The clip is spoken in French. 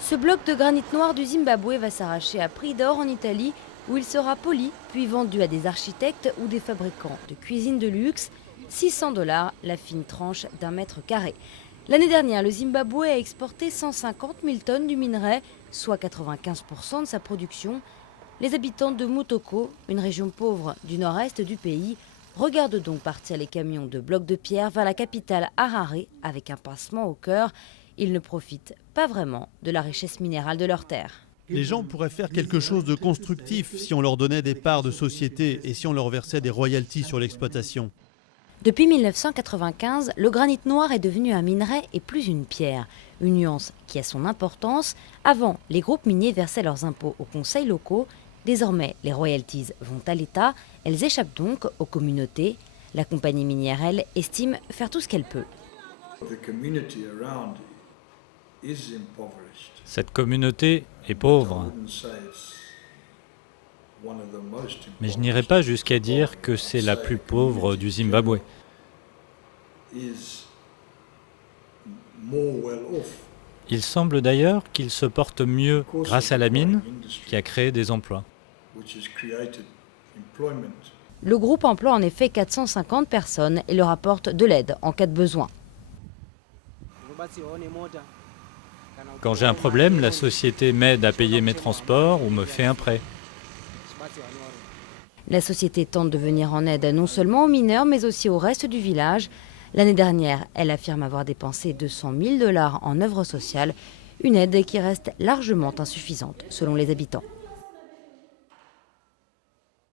Ce bloc de granit noir du Zimbabwe va s'arracher à prix d'or en Italie, où il sera poli, puis vendu à des architectes ou des fabricants de cuisine de luxe. 600 $ la fine tranche d'1 mètre carré. L'année dernière, le Zimbabwe a exporté 150 000 tonnes du minerai, soit 95% de sa production. Les habitants de Mutoko, une région pauvre du nord-est du pays, regardent donc partir les camions de blocs de pierre vers la capitale Harare avec un pincement au cœur. Ils ne profitent pas vraiment de la richesse minérale de leurs terres. Les gens pourraient faire quelque chose de constructif si on leur donnait des parts de société et si on leur versait des royalties sur l'exploitation. Depuis 1995, le granit noir est devenu un minerai et plus une pierre. Une nuance qui a son importance. Avant, les groupes miniers versaient leurs impôts aux conseils locaux. Désormais, les royalties vont à l'État. Elles échappent donc aux communautés. La compagnie minière, elle, estime faire tout ce qu'elle peut. Cette communauté est pauvre. Mais je n'irai pas jusqu'à dire que c'est la plus pauvre du Zimbabwe. Il semble d'ailleurs qu'il se porte mieux grâce à la mine qui a créé des emplois. Le groupe emploie en effet 450 personnes et leur apporte de l'aide en cas de besoin. Quand j'ai un problème, la société m'aide à payer mes transports ou me fait un prêt. La société tente de venir en aide non seulement aux mineurs, mais aussi au reste du village. L'année dernière, elle affirme avoir dépensé 200 000 $ en œuvres sociales, une aide qui reste largement insuffisante selon les habitants.